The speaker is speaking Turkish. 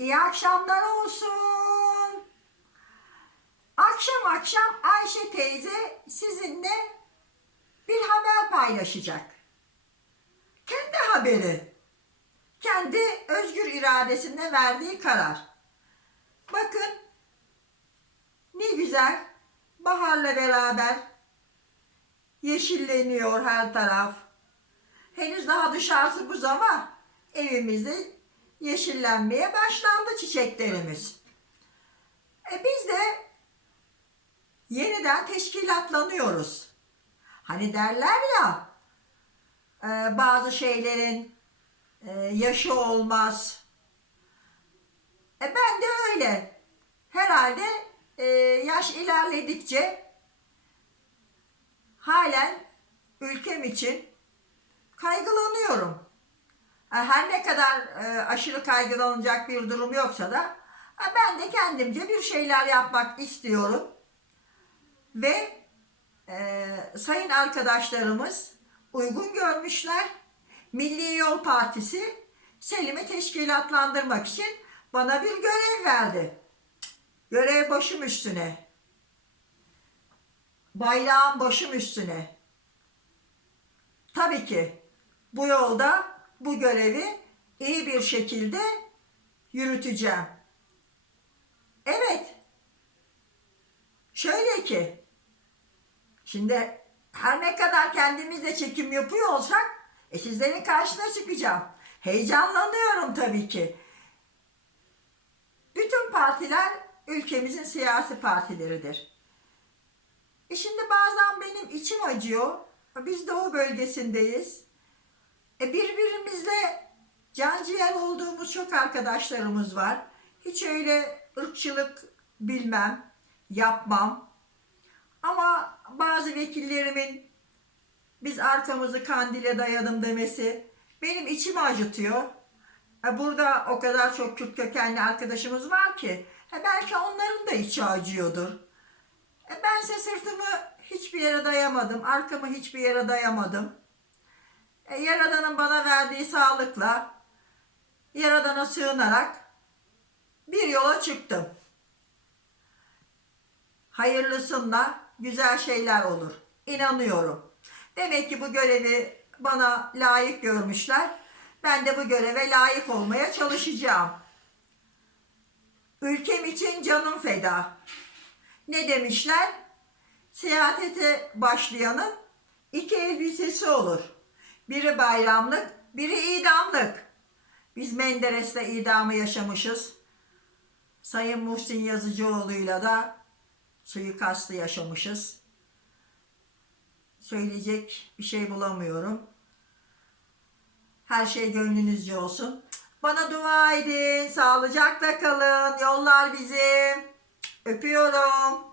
İyi akşamlar olsun. Akşam akşam Ayşe teyze sizinle bir haber paylaşacak. Kendi haberi. Kendi özgür iradesinde verdiği karar. Bakın ne güzel baharla beraber yeşilleniyor her taraf. Henüz daha dışarısı buz ama evimizde yeşillenmeye başlandı çiçeklerimiz. E biz de yeniden teşkilatlanıyoruz. Hani derler ya e, bazı şeylerin e, yaşı olmaz. E ben de öyle. Herhalde e, yaş ilerledikçe halen ülkem için kaygılanıyorum. Her ne kadar e, aşırı kaygılanacak bir durum yoksa da ben de kendimce bir şeyler yapmak istiyorum. Ve e, sayın arkadaşlarımız uygun görmüşler. Milli Yol Partisi Selim'i teşkilatlandırmak için bana bir görev verdi. Görev başım üstüne. Bayrağım başım üstüne. Tabii ki bu yolda bu görevi iyi bir şekilde yürüteceğim. Evet. Şöyle ki şimdi her ne kadar kendimizle çekim yapıyor olsak e sizlerin karşısına çıkacağım. Heyecanlanıyorum tabii ki. Bütün partiler ülkemizin siyasi partileridir. E şimdi bazen benim içim acıyor. Biz Doğu bölgesindeyiz. E birbirimizle can ciğer olduğumuz çok arkadaşlarımız var. Hiç öyle ırkçılık bilmem, yapmam. Ama bazı vekillerimin biz arkamızı kandile dayadım demesi benim içimi acıtıyor. E Burada o kadar çok Kürt kökenli arkadaşımız var ki e belki onların da içi acıyordur. E bense sırtımı hiçbir yere dayamadım, arkamı hiçbir yere dayamadım. E, Yaradan'ın bana verdiği sağlıkla, Yaradan'a sığınarak bir yola çıktım. Hayırlısıyla güzel şeyler olur. İnanıyorum. Demek ki bu görevi bana layık görmüşler. Ben de bu göreve layık olmaya çalışacağım. Ülkem için canım feda. Ne demişler? Seyahate başlayanın iki elbisesi olur. Biri bayramlık, biri idamlık. Biz Menderes'te idamı yaşamışız. Sayın Muhsin Yazıcıoğlu'yla da suikastı yaşamışız. Söyleyecek bir şey bulamıyorum. Her şey gönlünüzce olsun. Bana dua edin. Sağlıcakla kalın. Yollar bizim. Öpüyorum.